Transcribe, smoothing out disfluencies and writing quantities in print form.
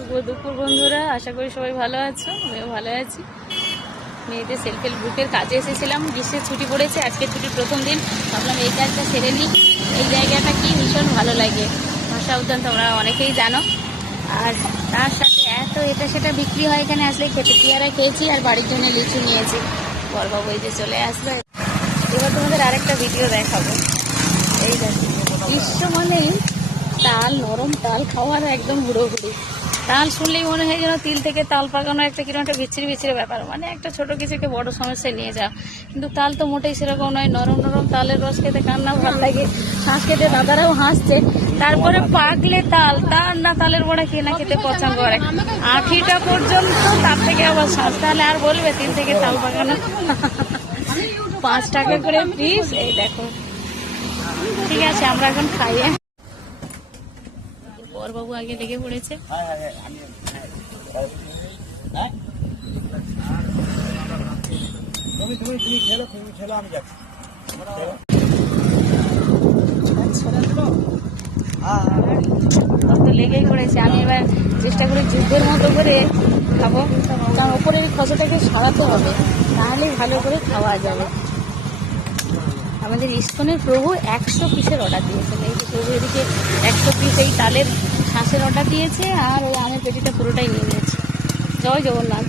শুভ দুপুর বন্ধুরা, আশা করি সবাই ভালো আছো। আমিও ভালো আছি। মেয়েদের সেলফ হেল্প গ্রুপের কাজে এসেছিলাম, গ্রীষ্মের ছুটি পড়েছে, আজকে ছুটির প্রথম দিন। ভাবলাম এই কাজটা সেরে নিই। এই জায়গাটা কি ভীষণ ভালো লাগে, ভাষা উদ্যান তোমরা অনেকেই জানো। আর তার সাথে এত এটা সেটা বিক্রি হয় এখানে আসলে, খেতে পেয়ারা খেয়েছি আর বাড়ির জন্য লিচু নিয়েছি। বড়বাবু এই যে চলে আসলো। এবার তোমাদের আরেকটা ভিডিও দেখাবো। এই দেখো, গ্রীষ্ম মানেই তাল, নরম তাল খাওয়ার একদম হুড়োহুড়ি। তাল শুনলেই মনে হয় যেন তিল থেকে তাল পাকানো একটা কিরকম একটা বিচ্ছিরি বিচ্ছিরি ব্যাপার, মানে একটা ছোট কিছুকে বড় সমস্যায় নিয়ে যাওয়া। কিন্তু তাল তো মোটেই সেরকম নয়। নরম নরম তালের রস খেতে কার না ভালো লাগে। শ্বাস খেতে দাদারাও হাসছে। তারপরে পাকলে তাল, তার না তালের বড়া কে না খেতে পছন্দ করে। আখিটা পর্যন্ত, তার থেকে আবার শ্বাস। তাহলে আর বলবে তিল থেকে তাল পাকানো। 5 টাকা করে পিস। এই দেখো, ঠিক আছে আমরা এখন খাই। বরবাবু আগে লেগে পড়েছে। তো লেগেই পড়েছে। আমি এবার চেষ্টা করি যুদ্ধের মতো করে খাবো, কারণ ওপরের খসাটাকে সরাতে হবে, তাহলেই ভালো করে খাওয়া যাবে। আমাদের ইস্কনের প্রভু 100 পিসের অর্ডার দিয়েছেন। এই যে প্রভু এদিকে 100 পিস এই তালের শ্বাসের অর্ডার দিয়েছে, আর ওই আমের পেটিটা পুরোটাই নিয়ে নিয়েছে। জয় জগন্নাথ।